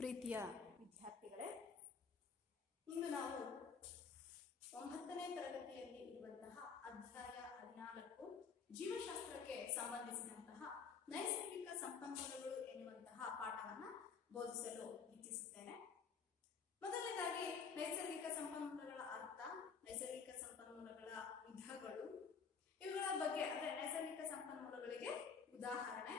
ಪ್ರೀತಿಯ ವಿದ್ಯಾರ್ಥಿಗಳೇ, ಇಂದು ನಾವು 9ನೇ ತರಗತಿಯಲ್ಲಿ ಇರುವಂತಹ ಅಧ್ಯಾಯ 14 ಜೀವಶಾಸ್ತ್ರಕ್ಕೆ ಸಂಬಂಧಿಸಿದಂತಹ ನೈಸರ್ಗಿಕ ಸಂಪನ್ಮೂಲಗಳು ಎನ್ನುವಂತಹ ಪಾಠವನ್ನು ಬೋಧಿಸಲು ಇಚ್ಛಿಸುತ್ತೇನೆ. ಮೊದಲನೇದಾಗಿ ನೈಸರ್ಗಿಕ ಸಂಪನ್ಮೂಲಗಳ ಅರ್ಥ, ನೈಸರ್ಗಿಕ ಸಂಪನ್ಮೂಲಗಳ ವಿಧಗಳು, ಇವುಗಳ ಬಗ್ಗೆ ಅಂದರೆ ನೈಸರ್ಗಿಕ ಸಂಪನ್ಮೂಲಗಳಿಗೆ ಉದಾಹರಣೆ,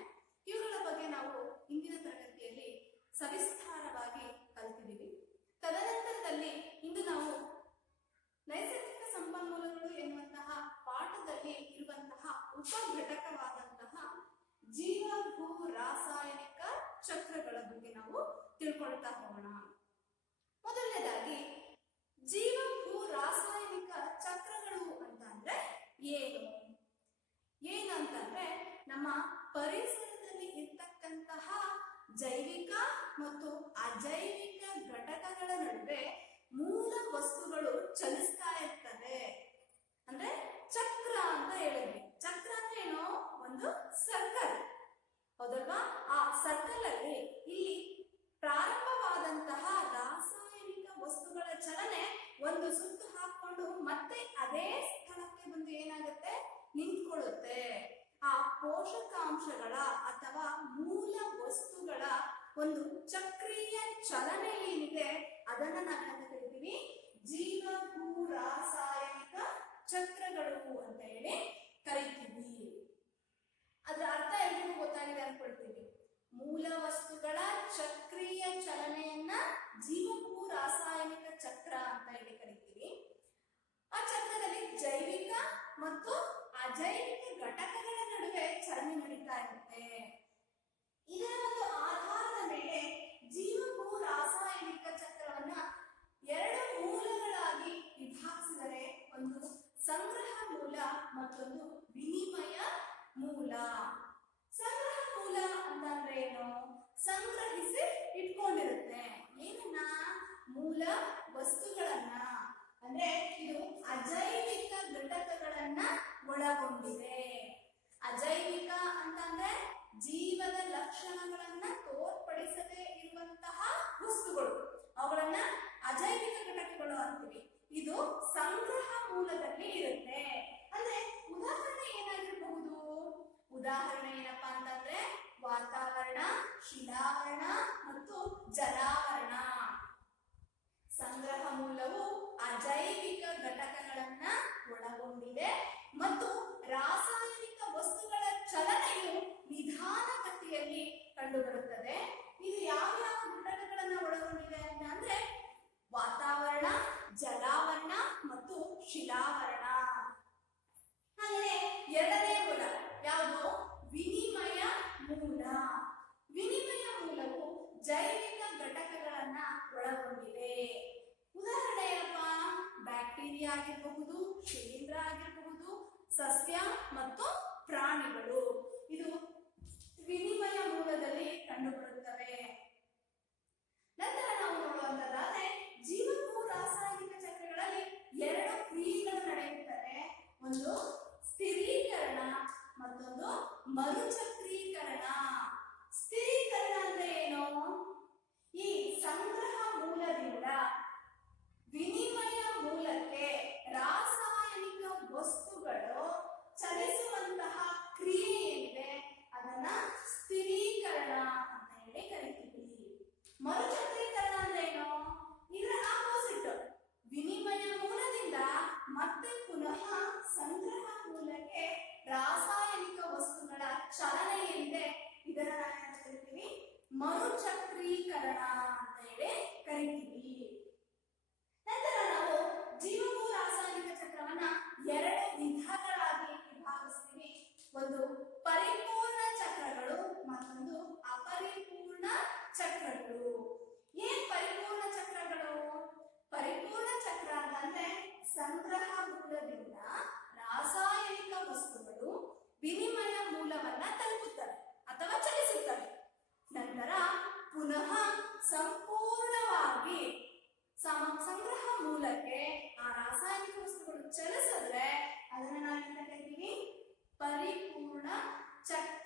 ಇವುಗಳ ಬಗ್ಗೆ ನಾವು ಇಂದಿನ ತರಗತಿಯಲ್ಲಿ ಸವಿಸ್ತಾರವಾಗಿ ಕಲಿತಿದ್ದೀವಿ. ತದನಂತರದಲ್ಲಿ ಇಂದು ನಾವು ನೈಸರ್ಗಿಕ ಸಂಪನ್ಮೂಲಗಳು ಎನ್ನುವಂತಹ ಪಾಠದಲ್ಲಿ ಇರುವಂತಹ ಉಪ ಘಟಕವಾದಂತಹ ಜೀವ ಭೂ ರಾಸಾಯನಿಕ ಚಕ್ರಗಳ ಬಗ್ಗೆ ನಾವು ತಿಳ್ಕೊಳ್ತಾ ಹೋಗೋಣ. ಮೊದಲನೇದಾಗಿ ಜೀವ ಭೂ ರಾಸಾಯನಿಕ ಚಕ್ರಗಳು ಅಂತ ಅಂದ್ರೆ ಏನಂತಂದ್ರೆ ನಮ್ಮ ಪರಿಸರದಲ್ಲಿ ಇರ್ತಕ್ಕಂತಹ ಜೈವಿಕ ಮತ್ತು ಅಜೈವಿಕ ಘಟಕಗಳ ನಡುವೆ ಮೂಲ ವಸ್ತುಗಳು ಚಲಿಸ್ತಾ ಇರ್ತವೆ. ಅಂದ್ರೆ ಚಕ್ರ ಅಂತ ಹೇಳಿದ್ವಿ. ಚಕ್ರ ಅಂದ್ರೆ ಏನೋ ಒಂದು ಸರ್ಕಲ್, ಹೌದಲ್ವಾ? ಆ ಸರ್ಕಲ್ ಅಲ್ಲಿ ಇಲ್ಲಿ ಪ್ರಾರಂಭವಾದಂತಹ ರಾಸಾಯನಿಕ ವಸ್ತುಗಳ ಚಲನೆ ಒಂದು ಸುತ್ತು ಹಾಕೊಂಡು ಮತ್ತೆ ಅದೇ ಸ್ಥಳಕ್ಕೆ ಬಂದು ಏನಾಗುತ್ತೆ, ನಿಂತ್ಕೊಳ್ಳುತ್ತೆ. ಆ ಪೋಷಕಾಂಶಗಳ ಅಥವಾ ಮೂಲ ವಸ್ತುಗಳ ಒಂದು ಚಕ್ರೀಯ ಚಲನೆ ಏನಿದೆ ಅದನ್ನ ನಾವು ಕರಿತೀವಿ ಜೀವ ಭೂ ರಾಸಾಯನಿಕ ಚಕ್ರಗಳು ಅಂತ ಹೇಳಿ ಕರಿತೀವಿ. ಅದರ ಅರ್ಥ ಎಲ್ರಿಗೂ ಗೊತ್ತಾಗಿದೆ ಅನ್ಕೊಳ್ತೀವಿ. ಮೂಲ ವಸ್ತುಗಳ ಚಕ್ರೀಯ ಚಲನೆಯನ್ನ ಜೀವ ಭೂ ರಾಸಾಯನಿಕ ಚಕ್ರ ಅಂತ ಹೇಳಿ ಕರಿತೀವಿ. ಆ ಚಕ್ರದಲ್ಲಿ ಜೈವಿಕ ಮತ್ತು ಅಜೈವಿಕ ಘಟಕಗಳ ನಡುವೆ ಚಲನೆ ನಡೀತಾ ಇರುತ್ತೆ. ಇದರ ಒಂದು ಆಧಾರದ ಮೇಲೆ ಜೀವ ಭೂ ರಾಸಾಯನಿಕ ಚಕ್ರವನ್ನ ಎರಡು ಮೂಲಗಳಾಗಿ ವಿಭಾಗಿಸಿದರೆ, ಒಂದು ಸಂಗ್ರಹ ಮೂಲ ಮತ್ತೊಂದು ವಿನಿಮಯ ಮೂಲ. ಸಂಗ್ರಹ ಮೂಲ ಅಂತಂದ್ರೆ ಏನು? ಸಂಗ್ರಹಿಸಿ ಇಟ್ಕೊಂಡಿರುತ್ತೆ. ಏನನ್ನ? ಮೂಲ ವಸ್ತುಗಳನ್ನ. ಅಂದ್ರೆ ಇದು ಅಜೈವಿಕ ಘಟಕಗಳನ್ನ ಒಳಗೊಂಡಿದೆ. ಅಜೈವಿಕ ಅಂತಂದ್ರೆ ಜೀವದ ಲಕ್ಷಣಗಳನ್ನ ತೋರ್ಪಡಿಸದೇ ಇರುವಂತಹ ವಸ್ತುಗಳು, ಅವುಗಳನ್ನ ಅಜೈವಿಕ ಘಟಕಗಳು ಅಂತೀವಿ. ಇದು ಸಂಗ್ರಹ ಮೂಲದಲ್ಲಿ ಇರುತ್ತೆ. ಅಂದ್ರೆ ಉದಾಹರಣೆ ಏನಾಗಿರಬಹುದು? ಉದಾಹರಣೆ ಏನಪ್ಪಾ ಅಂತಂದ್ರೆ ವಾತಾವರಣ, ಶಿಲಾವರಣ ಮತ್ತು ಜಲಾವರಣ. ಸಂಗ್ರಹ ಮೂಲವು ಅಜೈವಿಕ ಘಟಕಗಳನ್ನ ಒಳಗೊಂಡಿದೆ ಮತ್ತು ರಾಸಾಯನಿಕ ವಸ್ತುಗಳ ಚಲನೆಯು ನಿಧಾನಗತಿಯಲ್ಲಿ ಕಂಡುಬರುತ್ತದೆ. ಇದು ಯಾವ ಘಟಕಗಳನ್ನ ಒಳಗೊಂಡಿದೆ ಅಂತ ಅಂದ್ರೆ ವಾತಾವರಣ, ಜಲಾವರಣ ಮತ್ತು ಶಿಲಾವರಣ. ಹಾಗೆ ಎರಡನೇ ಮೂಲ ಯಾವುದು? ವಿನಿಮಯ ಮೂಲ. ವಿನಿಮಯ ಮೂಲವು ಜೈವಿಕ ಘಟಕಗಳನ್ನ ಒಳಗೊಂಡಿದೆ. ಉದಾಹರಣೆ ಏನಪ್ಪ? ಬ್ಯಾಕ್ಟೀರಿಯಾ ಆಗಿರಬಹುದು, ಶಿಲೀಂಧ್ರ ಆಗಿರಬಹುದು, ಸಸ್ಯ ಮತ್ತು ಪ್ರಾಣಿಗಳು. ಇದು ವಿನಿಮಯ ಮೂಲದಲ್ಲಿ ಕಂಡುಬರುತ್ತವೆ. ನಂತರ ನಾವು ನೋಡುವಂತದ್ದಾದ್ರೆ ಜೀವ ಭೂ ರಾಸಾಯನಿಕ ಚಕ್ರಗಳಲ್ಲಿ ಎರಡು ಕ್ರಿಯೆಗಳು ನಡೆಯುತ್ತವೆ. ಒಂದು ಸ್ಥಿರೀಕರಣ, ಮತ್ತೊಂದು ಮರುಚಕ್ರೀಕರಣ. ಸ್ಥಿರೀಕರಣ ಅಂದ್ರೆ ಏನು? ಈ ಸಂಗ್ರಹ ಮೂಲದಿಂದ ವಿನಿಮಯ ಮೂಲಕ್ಕೆ ರಾಸಾಯನಿಕ ವಸ್ತುಗಳು ಚಲಿಸುವಂತಹ ಕ್ರಿಯೆ ಏನಿದೆ ಅದನ್ನ ಸ್ಥಿರೀಕರಣ ಅಂತ ಹೇಳಿ ಕರಿತೀವಿ. ಮರುಚಕ್ರೀಕರಣ ಅಂದ್ರೆ ಏನು? ಇದರ ಆಪೋಸಿಟ್. ವಿನಿಮಯ ಮೂಲದಿಂದ ಮತ್ತೆ ಪುನಃ ಸಂಗ್ರಹ ಮೂಲಕ್ಕೆ ರಾಸಾಯನಿಕ ವಸ್ತುಗಳ ಚಲನೆ ಏನಿದೆ ಇದನ್ನ ನಾವು ಕರಿತೀವಿ ಮರುಚಕ್ರೀಕರಣ ಅಂತ ಹೇಳಿ ಕರಿತೀವಿ. ನಂತರ ನಾವು ಜೀವ ಭೂ ರಾಸಾಯನಿಕ ಚಕ್ರವನ್ನ ಎರಡು ವಿಧಗಳಾಗಿ ವಿಭಾಗಿಸ್ತೀವಿ. ಒಂದು ಪರಿಪೂರ್ಣ ಚಕ್ರಗಳು, ಮತ್ತೊಂದು ಅಪರಿಪೂರ್ಣ ಚಕ್ರಗಳು. ಏನ್ ಪರಿಪೂರ್ಣ ಚಕ್ರಗಳು? ಪರಿಪೂರ್ಣ ಚಕ್ರ ಅಂತಂದ್ರೆ ಸಂಗ್ರಹ ಮೂಲದಿಂದ ರಾಸಾಯನಿಕ ವಸ್ತುಗಳು ವಿನಿಮಯ ಮೂಲವನ್ನ ತಲುಪುತ್ತವೆ ಅಥವಾ ಚಲಿಸುತ್ತವೆ. ನಂತರ ಪುನಃ ಸಂಪೂರ್ಣವಾಗಿ ಸಂಗ್ರಹ ಮೂಲಕ್ಕೆ ಆ ರಾಸಾಯನಿಕ ವಸ್ತುಗಳು ಚಲಿಸಿದ್ರೆ ಅದನ್ನ ನಾವು ಕರಿತೀವಿ ಪರಿಪೂರ್ಣ ಚಕ್ರ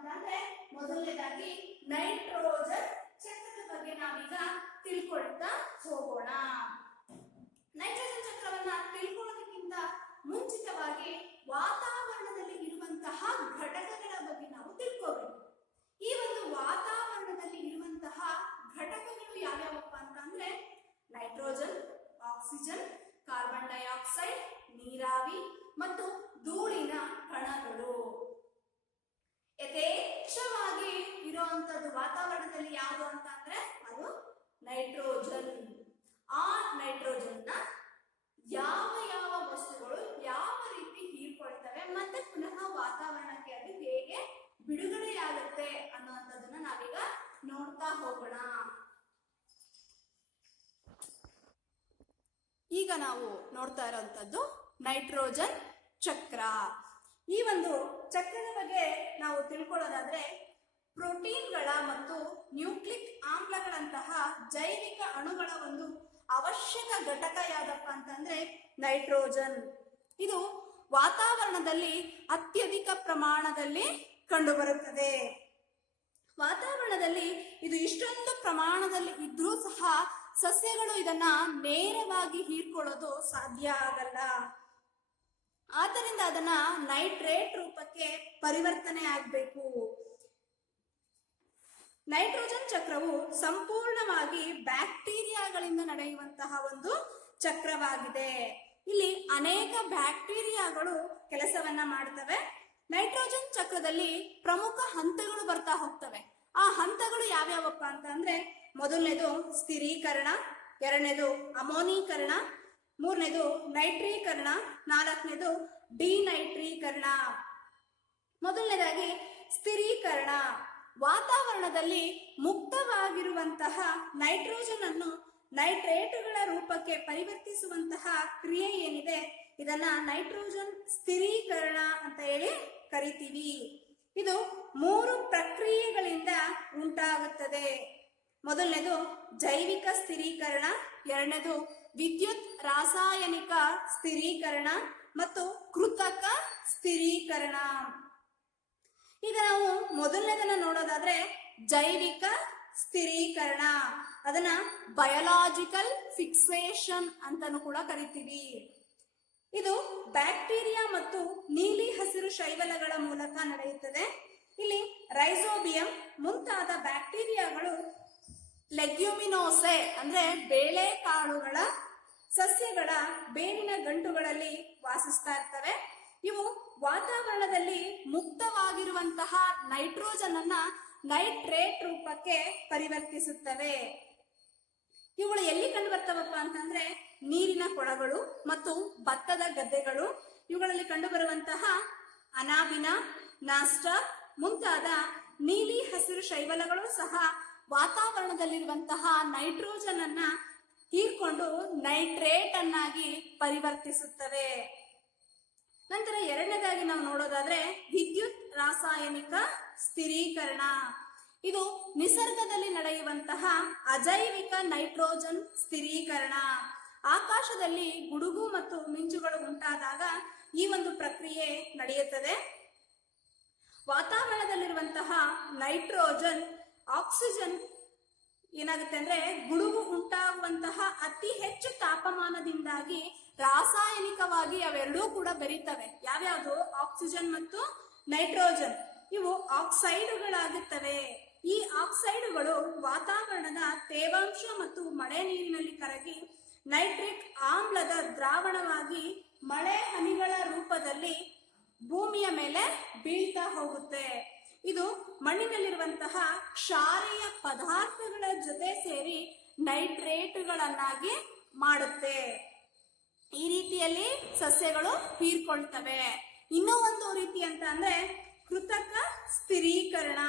ಅಂತಂದ್ರೆ ಮೊದಲನೇದಾಗಿ ನೈಟ್ರೋಜನ್ ಚಕ್ರದ ಬಗ್ಗೆ ನಾವೀಗ ತಿಳ್ಕೊಳ್ತಾ ಹೋಗೋಣ. ನೈಟ್ರೋಜನ್ ಚಕ್ರವನ್ನ ತಿಳ್ಕೊಳ್ಳೋದಕ್ಕಿಂತ ಮುಂಚಿತವಾಗಿ ವಾತಾವರಣದಲ್ಲಿ ಇರುವಂತಹ ಘಟಕಗಳ ಬಗ್ಗೆ ನಾವು ತಿಳ್ಕೋಬೇಕು. ಈ ಒಂದು ವಾತಾವರಣದಲ್ಲಿ ಇರುವಂತಹ ಘಟಕಗಳು ಯಾವ್ಯಾವಪ್ಪ ಅಂತಂದ್ರೆ ನೈಟ್ರೋಜನ್, ಆಕ್ಸಿಜನ್, ಕಾರ್ಬನ್ ಡೈಆಕ್ಸೈಡ್, ನೀರಾವಿ ಮತ್ತು ಧೂಳಿನ ಕಣಗಳು. ಯಥೇಚ್ಛವಾಗಿ ಇರುವಂತದ್ದು ವಾತಾವರಣದಲ್ಲಿ ಯಾವುದು ಅಂತಂದ್ರೆ ಅದು ನೈಟ್ರೋಜನ್. ಆ ನೈಟ್ರೋಜನ್ನ ಯಾವ ಯಾವ ವಸ್ತುಗಳು ಯಾವ ರೀತಿ ಹೀರ್ಕೊಳ್ತವೆ ಮತ್ತೆ ಪುನಃ ವಾತಾವರಣಕ್ಕೆ ಅದು ಹೇಗೆ ಬಿಡುಗಡೆಯಾಗುತ್ತೆ ಅನ್ನುವಂಥದ್ದನ್ನ ನಾವೀಗ ನೋಡ್ತಾ ಹೋಗೋಣ. ಈಗ ನಾವು ನೋಡ್ತಾ ಇರೋಂಥದ್ದು ನೈಟ್ರೋಜನ್ ಚಕ್ರ. ಈ ಒಂದು ಚಕ್ರದ ಬಗ್ಗೆ ನಾವು ತಿಳ್ಕೊಳ್ಳೋದಾದ್ರೆ ಪ್ರೋಟೀನ್ಗಳ ಮತ್ತು ನ್ಯೂಕ್ಲಿಕ್ ಆಮ್ಲಗಳಂತಹ ಜೈವಿಕ ಅಣುಗಳ ಒಂದು ಅವಶ್ಯಕ ಘಟಕ ಯಾವ್ದಪ್ಪ ಅಂತಂದ್ರೆ ನೈಟ್ರೋಜನ್. ಇದು ವಾತಾವರಣದಲ್ಲಿ ಅತ್ಯಧಿಕ ಪ್ರಮಾಣದಲ್ಲಿ ಕಂಡುಬರುತ್ತದೆ. ವಾತಾವರಣದಲ್ಲಿ ಇದು ಇಷ್ಟೊಂದು ಪ್ರಮಾಣದಲ್ಲಿ ಇದ್ರೂ ಸಹ ಸಸ್ಯಗಳು ಇದನ್ನ ನೇರವಾಗಿ ಹೀರ್ಕೊಳ್ಳೋದು ಸಾಧ್ಯ ಆಗಲ್ಲ. ಆದ್ದರಿಂದ ಅದನ್ನ ನೈಟ್ರೇಟ್ ರೂಪಕ್ಕೆ ಪರಿವರ್ತನೆ ಆಗಬೇಕು. ನೈಟ್ರೋಜನ್ ಚಕ್ರವು ಸಂಪೂರ್ಣವಾಗಿ ಬ್ಯಾಕ್ಟೀರಿಯಾಗಳಿಂದ ನಡೆಯುವಂತಹ ಒಂದು ಚಕ್ರವಾಗಿದೆ. ಇಲ್ಲಿ ಅನೇಕ ಬ್ಯಾಕ್ಟೀರಿಯಾಗಳು ಕೆಲಸವನ್ನ ಮಾಡ್ತವೆ. ನೈಟ್ರೋಜನ್ ಚಕ್ರದಲ್ಲಿ ಪ್ರಮುಖ ಹಂತಗಳು ಬರ್ತಾ ಹೋಗ್ತವೆ. ಆ ಹಂತಗಳು ಯಾವ್ಯಾವಪ್ಪ ಅಂತಂದ್ರೆ ಮೊದಲನೇದು ಸ್ಥಿರೀಕರಣ, ಎರಡನೇದು ಅಮೋನೀಕರಣ, ಮೂರನೇದು ನೈಟ್ರೀಕರಣ, ನಾಲ್ಕನೇದು ಡಿನೈಟ್ರೀಕರಣ. ಮೊದಲನೇದಾಗಿ ಸ್ಥಿರೀಕರಣ. ವಾತಾವರಣದಲ್ಲಿ ಮುಕ್ತವಾಗಿರುವಂತಹ ನೈಟ್ರೋಜನ್ ಅನ್ನು ನೈಟ್ರೇಟುಗಳ ರೂಪಕ್ಕೆ ಪರಿವರ್ತಿಸುವಂತಹ ಕ್ರಿಯೆ ಏನಿದೆ ಇದನ್ನ ನೈಟ್ರೋಜನ್ ಸ್ಥಿರೀಕರಣ ಅಂತ ಹೇಳಿ ಕರಿತೀವಿ. ಇದು 3 ಪ್ರಕ್ರಿಯೆಗಳಿಂದ ಉಂಟಾಗುತ್ತದೆ. ಮೊದಲನೇದು ಜೈವಿಕ ಸ್ಥಿರೀಕರಣ, ಎರಡನೇದು ವಿದ್ಯುತ್ ರಾಸಾಯನಿಕ ಸ್ಥಿರೀಕರಣ ಮತ್ತು ಕೃತಕ ಸ್ಥಿರೀಕರಣ. ಈಗ ನಾವು ಮೊದಲನೇದನ್ನ ನೋಡೋದಾದ್ರೆ ಜೈವಿಕ ಸ್ಥಿರೀಕರಣ. ಅದನ್ನ ಬಯೋಲಾಜಿಕಲ್ ಫಿಕ್ಸೇಷನ್ ಅಂತಾನು ಕೂಡ ಕರಿತೀವಿ. ಇದು ಬ್ಯಾಕ್ಟೀರಿಯಾ ಮತ್ತು ನೀಲಿ ಹಸಿರು ಶೈವಲಗಳ ಮೂಲಕ ನಡೆಯುತ್ತದೆ. ಇಲ್ಲಿ ರೈಸೋಬಿಯಂ ಮುಂತಾದ ಬ್ಯಾಕ್ಟೀರಿಯಾಗಳು ಲೆಗ್ಯುಮಿನೋಸೆ ಅಂದ್ರೆ ಬೇಳೆಕಾಳುಗಳ ಸಸ್ಯಗಳ ಬೇರಿನ ಗಂಟುಗಳಲ್ಲಿ ವಾಸಿಸ್ತಾ ಇರ್ತವೆ. ಇವು ವಾತಾವರಣದಲ್ಲಿ ಮುಕ್ತವಾಗಿರುವಂತಹ ನೈಟ್ರೋಜನ್ ಅನ್ನ ನೈಟ್ರೇಟ್ ರೂಪಕ್ಕೆ ಪರಿವರ್ತಿಸುತ್ತವೆ. ಇವುಗಳು ಎಲ್ಲಿ ಕಂಡು ಬರ್ತವಪ್ಪ ಅಂತಂದ್ರೆ ನೀರಿನ ಕೊಳಗಳು ಮತ್ತು ಭತ್ತದ ಗದ್ದೆಗಳು. ಇವುಗಳಲ್ಲಿ ಕಂಡುಬರುವಂತಹ ಅನಾಬಿನ, ನಾಸ್ಟಾ ಮುಂತಾದ ನೀಲಿ ಹಸಿರು ಶೈವಲಗಳು ಸಹ ವಾತಾವರಣದಲ್ಲಿರುವಂತಹ ನೈಟ್ರೋಜನ್ ಅನ್ನ ಹೀರ್ಕೊಂಡು ನೈಟ್ರೇಟ್ ಅನ್ನಾಗಿ ಪರಿವರ್ತಿಸುತ್ತವೆ. ನಂತರ ಎರಡನೇದಾಗಿ ನಾವು ನೋಡೋದಾದ್ರೆ ವಿದ್ಯುತ್ ರಾಸಾಯನಿಕ ಸ್ಥಿರೀಕರಣ. ಇದು ನಿಸರ್ಗದಲ್ಲಿ ನಡೆಯುವಂತಹ ಅಜೈವಿಕ ನೈಟ್ರೋಜನ್ ಸ್ಥಿರೀಕರಣ. ಆಕಾಶದಲ್ಲಿ ಗುಡುಗು ಮತ್ತು ಮಿಂಚುಗಳು ಉಂಟಾದಾಗ ಈ ಒಂದು ಪ್ರಕ್ರಿಯೆ ನಡೆಯುತ್ತದೆ. ವಾತಾವರಣದಲ್ಲಿರುವಂತಹ ನೈಟ್ರೋಜನ್ ಆಕ್ಸಿಜನ್ ಏನಾಗುತ್ತೆ ಅಂದ್ರೆ ಗುಡುಗು ಉಂಟಾಗುವಂತಹ ಅತಿ ಹೆಚ್ಚು ತಾಪಮಾನದಿಂದಾಗಿ ರಾಸಾಯನಿಕವಾಗಿ ಅವೆರಡೂ ಕೂಡ ಬೆರೀತವೆ. ಯಾವ್ಯಾವುದು? ಆಕ್ಸಿಜನ್ ಮತ್ತು ನೈಟ್ರೋಜನ್. ಇವು ಆಕ್ಸೈಡುಗಳಾಗುತ್ತವೆ. ಈ ಆಕ್ಸೈಡುಗಳು ವಾತಾವರಣದ ತೇವಾಂಶ ಮತ್ತು ಮಳೆ ನೀರಿನಲ್ಲಿ ಕರಗಿ ನೈಟ್ರಿಕ್ ಆಮ್ಲದ ದ್ರಾವಣವಾಗಿ ಮಳೆ ಹನಿಗಳ ರೂಪದಲ್ಲಿ ಭೂಮಿಯ ಮೇಲೆ ಬೀಳ್ತಾ ಹೋಗುತ್ತೆ. ಇದು ಮಣ್ಣಿನಲ್ಲಿರುವಂತಹ ಕ್ಷಾರೀಯ ಪದಾರ್ಥಗಳ ಜೊತೆ ಸೇರಿ ನೈಟ್ರೇಟ್ಗಳನ್ನಾಗಿ ಮಾಡುತ್ತೆ. ಈ ರೀತಿಯಲ್ಲಿ ಸಸ್ಯಗಳು ಹೀರ್ಕೊಳ್ತವೆ. ಇನ್ನೂ ಒಂದು ರೀತಿ ಅಂತ ಅಂದ್ರೆ ಕೃತಕ ಸ್ಥಿರೀಕರಣ.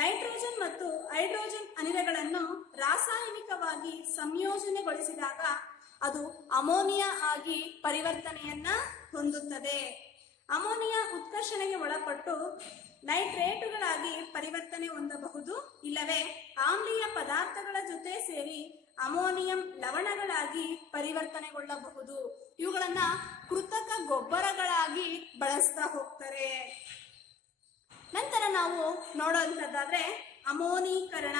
ನೈಟ್ರೋಜನ್ ಮತ್ತು ಹೈಡ್ರೋಜನ್ ಅನಿಲಗಳನ್ನು ರಾಸಾಯನಿಕವಾಗಿ ಸಂಯೋಜನೆಗೊಳಿಸಿದಾಗ ಅದು ಅಮೋನಿಯಾ ಆಗಿ ಪರಿವರ್ತನೆಯನ್ನ ಹೊಂದುತ್ತದೆ. ಅಮೋನಿಯಾ ಉತ್ಕರ್ಷಣೆಗೆ ಒಳಪಟ್ಟು ನೈಟ್ರೇಟುಗಳಾಗಿ ಪರಿವರ್ತನೆ ಹೊಂದಬಹುದು, ಇಲ್ಲವೇ ಆಮ್ಲೀಯ ಪದಾರ್ಥಗಳ ಜೊತೆ ಸೇರಿ ಅಮೋನಿಯಂ ಲವಣಗಳಾಗಿ ಪರಿವರ್ತನೆಗೊಳ್ಳಬಹುದು. ಇವುಗಳನ್ನ ಕೃತಕ ಗೊಬ್ಬರಗಳಾಗಿ ಬಳಸ್ತಾ ಹೋಗ್ತಾರೆ. ನಂತರ ನಾವು ನೋಡುವಂಥದ್ದಾದ್ರೆ ಅಮೋನೀಕರಣ.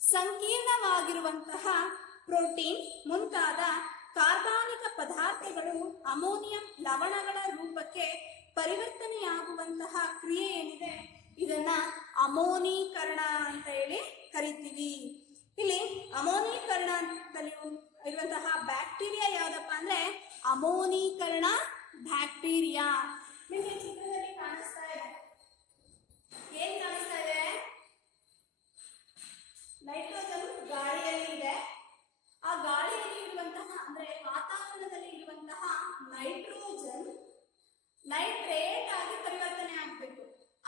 ಸಂಕೀರ್ಣವಾಗಿರುವಂತಹ ಪ್ರೋಟೀನ್ ಮುಂತಾದ ಕಾರ್ಬನಿಕ ಪದಾರ್ಥಗಳು ಅಮೋನಿಯಂ ಲವಣಗಳ ರೂಪಕ್ಕೆ ಪರಿವರ್ತನೆಯಾಗುವಂತಹ ಕ್ರಿಯೆ ಏನಿದೆ ಇದನ್ನ ಅಮೋನೀಕರಣ ಅಂತ ಹೇಳಿ ಕರಿತೀವಿ. ಇಲ್ಲಿ ಅಮೋನೀಕರಣದಲ್ಲಿ ಇರುವಂತಹ ಬ್ಯಾಕ್ಟೀರಿಯಾ ಯಾವ್ದಪ್ಪ ಅಂದ್ರೆ ಅಮೋನೀಕರಣ ಬ್ಯಾಕ್ಟೀರಿಯಾ. ನಿಮಗೆ ಚಿತ್ರದಲ್ಲಿ ಕಾಣಿಸ್ತಾ ಇದೆ, ಏನ್ ಕಾಣಿಸ್ತಾ ಇದೆ? ನೈಟ್ರೋಜನ್ ಗಾಳಿಯಲ್ಲಿ ಇದೆ. ಆ ಗಾಳಿಯಲ್ಲಿ ಇರುವಂತಹ ಅಂದ್ರೆ ವಾತಾವರಣದಲ್ಲಿ ಇರುವಂತಹ ನೈಟ್ರೋಜನ್ ನೈಟ್ರೇಟ್ ಆಗಿ ಪರಿವರ್ತನೆ ಆಗ್ಬೇಕು.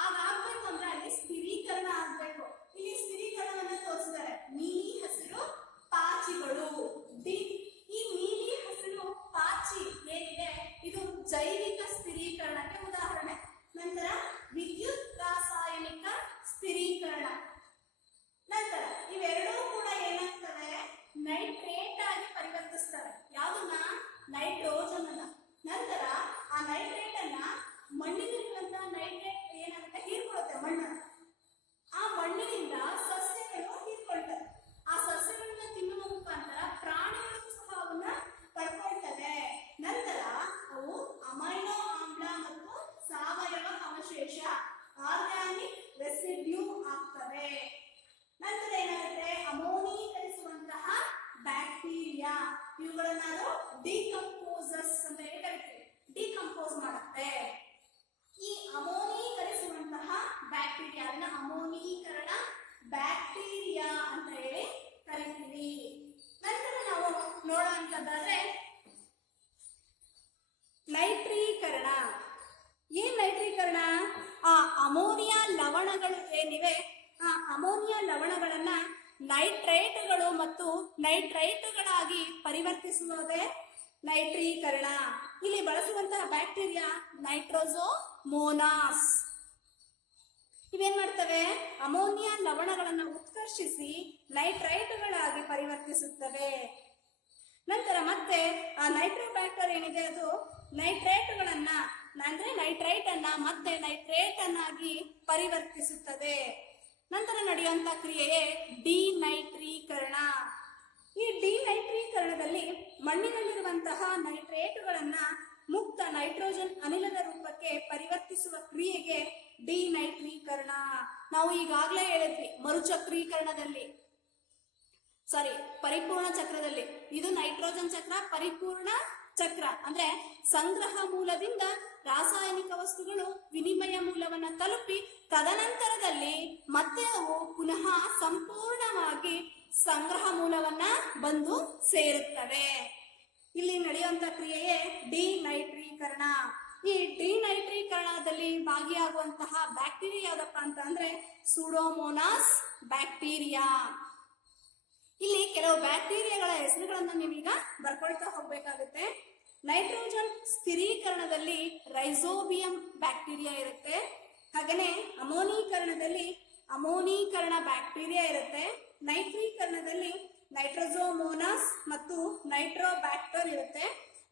ಆಗಾಗ್ಬೇಕು ಅಂದ್ರೆ ಅಲ್ಲಿ ಸ್ಥಿರೀಕರಣ ಆಗ್ಬೇಕು. ಇಲ್ಲಿ ಸ್ಥಿರೀಕರಣವನ್ನು ತೋರಿಸಿದ್ದಾರೆ. ನೀಲಿ ಹಸಿರು ಪಾಚಿಗಳು. ಈ ನೀಲಿ ಹಸಿರು ಪಾಚಿ ಏನಿದೆ ಇದು ಜೈವಿಕ ಸ್ಥಿರೀಕರಣಕ್ಕೆ ಉದಾಹರಣೆ. ನಂತರ ವಿದ್ಯುತ್ ರಾಸಾಯನಿಕ ಸ್ಥಿರೀಕರಣ. ನಂತರ ಇವೆರಡೂ ಕೂಡ ಏನಾಗ್ತವೆ? ನೈಟ್ರೇಟ್ ಆಗಿ ಪರಿವರ್ತಿಸ್ತವೆ. ಯಾವುದನ್ನ? ನೈಟ್ರೋಜನ್ ಅನ್ನ. ನಂತರ ಆ ನೈಟ್ರೇಟ್ ಅನ್ನ ಮಣ್ಣಿನಲ್ಲಿರುವಂತಹ ನೈಟ್ರೇಟ್ ಏನಾಗುತ್ತೆ? ಹೀರ್ಕೊಳ್ಳುತ್ತೆ ಮಣ್ಣನ್ನು. ಆ ಮಣ್ಣಿನಿಂದ ಸಸ್ಯಗಳು ಹೀರ್ಕೊಳ್ತವೆ. ಆ ಸಸ್ಯಗಳನ್ನ ತಿನ್ನುವ ಮುಖಾಂತರ ಪ್ರಾಣಿಗಳು ಸಹ ಅವನ್ನ ಪಡ್ಕೊಳ್ತವೆ. ನಂತರ ಅವು ಅಮೈನೋ ಆಮ್ಲ ಮತ್ತು ಸಾವಯವ ಅವಶೇಷ ಆರ್ಗ್ಯಾನಿಕ್ ರೆಸಿಡ್ಯೂ ಆಗ್ತವೆ. ನಂತರ ಏನಾಗುತ್ತೆ? ಅಮೋನೀಕರಿಸುವಂತಹ ಬ್ಯಾಕ್ಟೀರಿಯಾ. ಇವುಗಳನ್ನ ನಾವು ಡಿಕಂಪೋಸಸ್ ಅಂತ ಹೇಳಿ ಕರಿತೀವಿ. ಡಿಕಂಪೋಸ್ ಮಾಡುತ್ತೆ. ಈ ಅಮೋನೀಕರಿಸುವಂತಹ ಬ್ಯಾಕ್ಟೀರಿಯಾ ಅದನ್ನ ಅಮೋನೀಕರಣ ಬ್ಯಾಕ್ಟೀರಿಯಾ ಅಂತ ಹೇಳಿ ಕರಿತೀವಿ. ನಂತರ ನಾವು ನೋಡುವಂತದ್ದಾದ್ರೆ ನೈಟ್ರೀಕರಣ. ಏನ್ ನೈಟ್ರೀಕರಣ? ಆ ಅಮೋನಿಯಾ ಲವಣಗಳು ಏನಿವೆ ಆ ಅಮೋನಿಯಾ ಲವಣಗಳನ್ನ ನೈಟ್ರೇಟ್ಗಳು ಮತ್ತು ನೈಟ್ರೈಟ್ಗಳಾಗಿ ಪರಿವರ್ತಿಸುವುದೇ ನೈಟ್ರೀಕರಣ. ಇಲ್ಲಿ ಬಳಸುವಂತಹ ಬ್ಯಾಕ್ಟೀರಿಯಾ ನೈಟ್ರೋಸೋಮೋನಾಸ್. ಇವೇನ್ ಮಾಡ್ತವೆ? ಅಮೋನಿಯಾ ಲವಣಗಳನ್ನು ಉತ್ಕರ್ಷಿಸಿ ನೈಟ್ರೈಟ್ಗಳಾಗಿ ಪರಿವರ್ತಿಸುತ್ತವೆ. ನಂತರ ಮತ್ತೆ ಆ ನೈಟ್ರೋಬ್ಯಾಕ್ಟರ್ ಏನಿದೆ ಅದು ನೈಟ್ರೇಟ್ಗಳನ್ನ ಅಂದ್ರೆ ನೈಟ್ರೈಟ್ ಅನ್ನ ಮತ್ತೆ ನೈಟ್ರೇಟ್ ಅನ್ನಾಗಿ ಪರಿವರ್ತಿಸುತ್ತದೆ. ನಂತರ ನಡೆಯುವಂತಹ ಕ್ರಿಯೆಯೇ ಡಿನೈಟ್ರೀಕರಣ. ಈ ಡಿನೈಟ್ರೀಕರಣದಲ್ಲಿ ಮಣ್ಣಿನಲ್ಲಿರುವಂತಹ ನೈಟ್ರೇಟ್ಗಳನ್ನ ಮುಕ್ತ ನೈಟ್ರೋಜನ್ ಅನಿಲದ ರೂಪಕ್ಕೆ ಪರಿವರ್ತಿಸುವ ಕ್ರಿಯೆಗೆ ಡಿನೈಟ್ರೀಕರಣ. ನಾವು ಈಗಾಗಲೇ ಹೇಳಿದ್ವಿ ಪರಿಪೂರ್ಣ ಚಕ್ರದಲ್ಲಿ ಇದು ನೈಟ್ರೋಜನ್ ಚಕ್ರ, ಪರಿಪೂರ್ಣ ಚಕ್ರ ಅಂದ್ರೆ ಸಂಗ್ರಹ ಮೂಲದಿಂದ ರಾಸಾಯನಿಕ ವಸ್ತುಗಳು ವಿನಿಮಯ ಮೂಲವನ್ನ ತಲುಪಿ ತದನಂತರದಲ್ಲಿ ಮತ್ತೆ ಅವು ಪುನಃ ಸಂಪೂರ್ಣವಾಗಿ ಸಂಗ್ರಹ ಮೂಲವನ್ನ ಬಂದು ಸೇರುತ್ತವೆ. ಇಲ್ಲಿ ನಡೆಯುವಂತ ಕ್ರಿಯೆಯೇ ಡಿನೈಟ್ರೀಕರಣ. ಈ ಡಿನೈಟ್ರೀಕರಣದಲ್ಲಿ ಭಾಗಿಯಾಗುವಂತಹ ಬ್ಯಾಕ್ಟೀರಿಯಾ ಯಾವ್ದಪ್ಪ ಅಂತ ಅಂದ್ರೆ ಸೂಡೋಮೋನಾಸ್ ಬ್ಯಾಕ್ಟೀರಿಯಾ. ಇಲ್ಲಿ ಕೆಲವು ಬ್ಯಾಕ್ಟೀರಿಯಾಗಳ ಹೆಸರುಗಳನ್ನ ನೀವೀಗ ಬರ್ಕೊಳ್ತಾ ಹೋಗ್ಬೇಕಾಗುತ್ತೆ. ನೈಟ್ರೋಜನ್ ಸ್ಥಿರೀಕರಣದಲ್ಲಿ ರೈಸೋಬಿಯಂ ಬ್ಯಾಕ್ಟೀರಿಯಾ ಇರುತ್ತೆ. ಹಾಗೇನೆ ಅಮೋನೀಕರಣದಲ್ಲಿ ಅಮೋನೀಕರಣ ಬ್ಯಾಕ್ಟೀರಿಯಾ ಇರುತ್ತೆ. ನೈಟ್ರೀಕರಣದಲ್ಲಿ ನೈಟ್ರೋಸೋಮೋನಾಸ್ ಮತ್ತು ನೈಟ್ರೋಬ್ಯಾಕ್ಟರ್ ಇರುತ್ತೆ.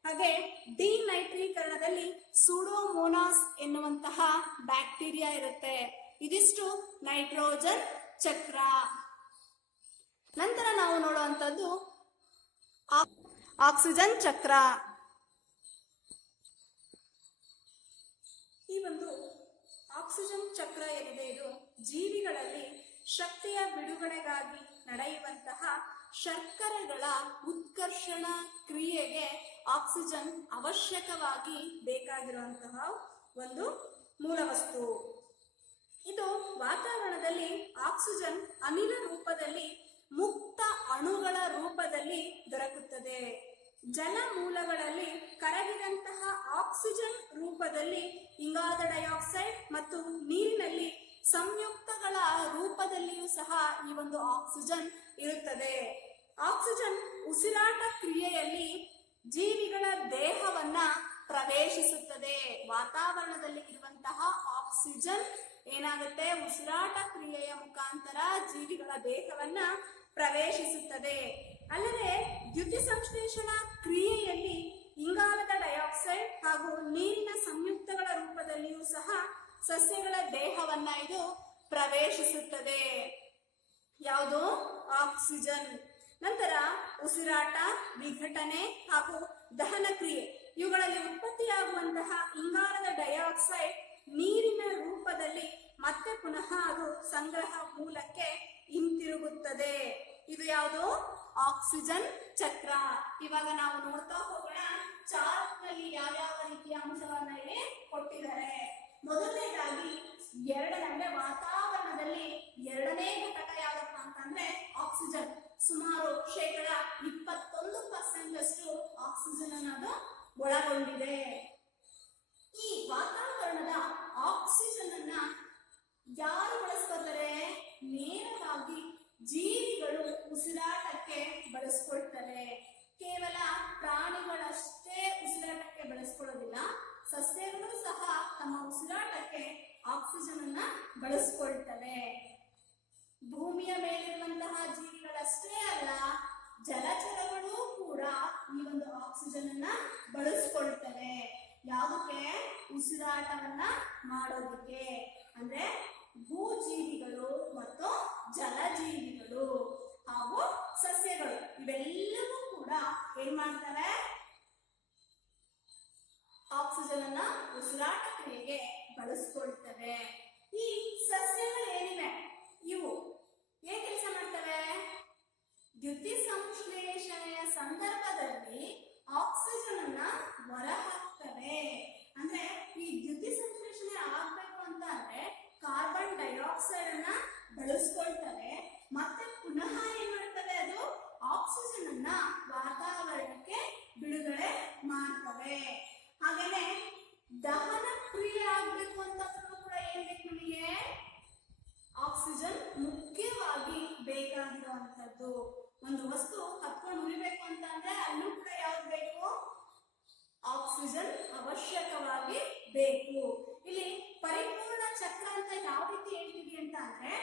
ಹಾಗೆ ಡಿನೈಟ್ರೀಕರಣದಲ್ಲಿ ಸೂಡೋಮೋನಾಸ್ ಎನ್ನುವಂತಹ ಬ್ಯಾಕ್ಟೀರಿಯಾ ಇರುತ್ತೆ. ಇದಿಷ್ಟು ನೈಟ್ರೋಜನ್ ಚಕ್ರ. ನಂತರ ನಾವು ನೋಡುವಂಥದ್ದು ಆಕ್ಸಿಜನ್ ಚಕ್ರ. ಈ ಒಂದು ಆಕ್ಸಿಜನ್ ಚಕ್ರ ಏನಿದೆ ಇದು ಜೀವಿಗಳಲ್ಲಿ ಶಕ್ತಿಯ ಬಿಡುಗಡೆಗಾಗಿ ನಡೆಯುವಂತಹ ಶರ್ಕರೆಗಳ ಉತ್ಕರ್ಷಣ ಕ್ರಿಯೆಗೆ ಆಕ್ಸಿಜನ್ ಅವಶ್ಯಕವಾಗಿ ಬೇಕಾಗಿರುವಂತಹ ಒಂದು ಮೂಲವಸ್ತು. ಇದು ವಾತಾವರಣದಲ್ಲಿ ಆಕ್ಸಿಜನ್ ಅನಿಲ ರೂಪದಲ್ಲಿ ಮುಕ್ತ ಅಣುಗಳ ರೂಪದಲ್ಲಿ ದೊರಕುತ್ತದೆ. ಜಲ ಮೂಲಗಳಲ್ಲಿ ಕರಗಿದಂತಹ ಆಕ್ಸಿಜನ್ ರೂಪದಲ್ಲಿ ಇಂಗಾಲದ ಡೈಆಕ್ಸೈಡ್ ಮತ್ತು ನೀರಿನಲ್ಲಿ ಸಂಯುಕ್ತಗಳ ರೂಪದಲ್ಲಿಯೂ ಸಹ ಈ ಒಂದು ಆಕ್ಸಿಜನ್ ಇರುತ್ತದೆ. ಆಕ್ಸಿಜನ್ ಉಸಿರಾಟ ಕ್ರಿಯೆಯಲ್ಲಿ ಜೀವಿಗಳ ದೇಹವನ್ನ ಪ್ರವೇಶಿಸುತ್ತದೆ. ವಾತಾವರಣದಲ್ಲಿ ಇರುವಂತಹ ಆಕ್ಸಿಜನ್ ಏನಾಗುತ್ತೆ? ಉಸಿರಾಟ ಕ್ರಿಯೆಯ ಮುಖಾಂತರ ಜೀವಿಗಳ ದೇಹವನ್ನ ಪ್ರವೇಶಿಸುತ್ತದೆ. ಅಲ್ಲದೆ ದ್ಯುತಿ ಸಂಶ್ಲೇಷಣಾ ಕ್ರಿಯೆಯಲ್ಲಿ ಇಂಗಾಲದ ಡೈಆಕ್ಸೈಡ್ ಹಾಗೂ ನೀರಿನ ಸಂಯುಕ್ತಗಳ ರೂಪದಲ್ಲಿಯೂ ಸಹ ಸಸ್ಯಗಳ ದೇಹವನ್ನ ಇದು ಪ್ರವೇಶಿಸುತ್ತದೆ. ಯಾವುದು? ಆಕ್ಸಿಜನ್. ನಂತರ ಉಸಿರಾಟ, ವಿಘಟನೆ ಹಾಗೂ ದಹನ ಕ್ರಿಯೆ ಇವುಗಳಲ್ಲಿ ಉತ್ಪತ್ತಿಯಾಗುವಂತಹ ಇಂಗಾಲದ ಡೈಆಕ್ಸೈಡ್ ನೀರಿನ ರೂಪದಲ್ಲಿ ಮತ್ತೆ ಪುನಃ ಅದು ಸಂಗ್ರಹ ಮೂಲಕ್ಕೆ ಹಿಂತಿರುಗುತ್ತದೆ. ಇದು ಯಾವುದು? ಆಕ್ಸಿಜನ್ ಚಕ್ರ. ಇವಾಗ ನಾವು ನೋಡ್ತಾ ಹೋಗೋಣ ಚಾರ್ಟ್ ನಲ್ಲಿ ಯಾವ್ಯಾವ ರೀತಿಯ ಅಂಶಗಳನ್ನ ಇಲ್ಲಿ ಕೊಟ್ಟಿದ್ದಾರೆ. ಮೊದಲನೇದಾಗಿ ಎರಡನೇ ವಾತಾವರಣದಲ್ಲಿ ಎರಡನೇ ಘಟಕ ಯಾವ್ದಪ್ಪ ಅಂತಂದ್ರೆ ಆಕ್ಸಿಜನ್. ಸುಮಾರು 21% ಅಷ್ಟು ಆಕ್ಸಿಜನ್ ಅನ್ನೋದು ಒಳಗೊಂಡಿದೆ. ಈ ವಾತಾವರಣದ ಆಕ್ಸಿಜನ್ ಅನ್ನ ಯಾರು ಬಳಸ್ಕೊತಾರೆ? ನೇರವಾಗಿ ಜೀವಿಗಳು ಉಸಿರಾಟಕ್ಕೆ ಬಳಸ್ಕೊಳ್ತಾರೆ. ಕೇವಲ ಪ್ರಾಣಿಗಳಷ್ಟೇ ಉಸಿರಾಟಕ್ಕೆ ಬಳಸ್ಕೊಳ್ಳೋದಿಲ್ಲ, ಸಸ್ಯಗಳು ಸಹ ತಮ್ಮ ಉಸಿರಾಟಕ್ಕೆ ಆಕ್ಸಿಜನ್ ಅನ್ನ ಬಳಸ್ಕೊಳ್ತವೆ. ಭೂಮಿಯ ಮೇಲಿರುವಂತಹ ಜೀವಿಗಳಷ್ಟೇ ಅಲ್ಲ, ಜಲಚರಗಳು ಕೂಡ ಈ ಒಂದು ಆಕ್ಸಿಜನ್ ಅನ್ನ ಬಳಸ್ಕೊಳ್ತವೆ. ಯಾವುದಕ್ಕೆ? ಉಸಿರಾಟವನ್ನ ಮಾಡೋದಕ್ಕೆ. ಅಂದ್ರೆ ಭೂಜೀವಿಗಳು ಮತ್ತು ಜಲಜೀವಿಗಳು ಹಾಗೂ ಸಸ್ಯಗಳು ಇವೆಲ್ಲವೂ ಕೂಡ ಏನ್ ಮಾಡ್ತವೆ? ಆಕ್ಸಿಜನ್ ಅನ್ನ ಉಸಿರಾಟ ಕ್ರಿಯೆಗೆ ಬಳಸ್ಕೊಳ್ತವೆ. ಈ ಸಸ್ಯಗಳು ಏನಿವೆ ಇವು ಏನ್ ಕೆಲಸ ಮಾಡ್ತವೆ? ದ್ಯುತಿ ಸಂಶ್ಲೇಷಣೆಯ ಸಂದರ್ಭದಲ್ಲಿ ಆಕ್ಸಿಜನ್ ಅನ್ನ ಹೊರಹಾಕ್ತವೆ. ಅಂದ್ರೆ ಈ ದ್ಯುತಿ ಸಂಶ್ಲೇಷಣೆ ಆಗ್ಬೇಕು ಅಂತ ಅಂದ್ರೆ ಕಾರ್ಬನ್ ಡೈಆಕ್ಸೈಡ್ ಅನ್ನ ಬಳಸ್ಕೊಳ್ತವೆ, ಮತ್ತೆ ಪುನಃ ಏನ್ ಮಾಡ್ತವೆ? ಅದು ಆಕ್ಸಿಜನ್ ಅನ್ನ ವಾತಾವರಣಕ್ಕೆ ಬಿಡುಗಡೆ ಮಾಡ್ತವೆ. ಹಾಗೇನೆ ದಹನ ಕ್ರಿಯೆ ಆಗ್ಬೇಕು ಅಂತಂದ್ರೂ ಕೂಡ ಏನ್ ಬೇಕು ನಮಗೆ? ಆಕ್ಸಿಜನ್ ಮುಖ್ಯವಾಗಿ ಬೇಕಾಗಿರುವಂತದ್ದು. ಒಂದು ವಸ್ತು ಹತ್ಕೊಂಡು ಉರಿಬೇಕು ಅಂತ ಅಂದ್ರೆ ಅಲ್ಲೂ ಕೂಡ ಯಾವ್ದು ಬೇಕು? ಆಕ್ಸಿಜನ್ ಅವಶ್ಯಕವಾಗಿ ಬೇಕು. ಇಲ್ಲಿ ಪರಿಪೂರ್ಣ ಚಕ್ರ ಅಂತ ಯಾವ ರೀತಿ ಹೇಳ್ತೀವಿ ಅಂತ ಅಂದ್ರೆ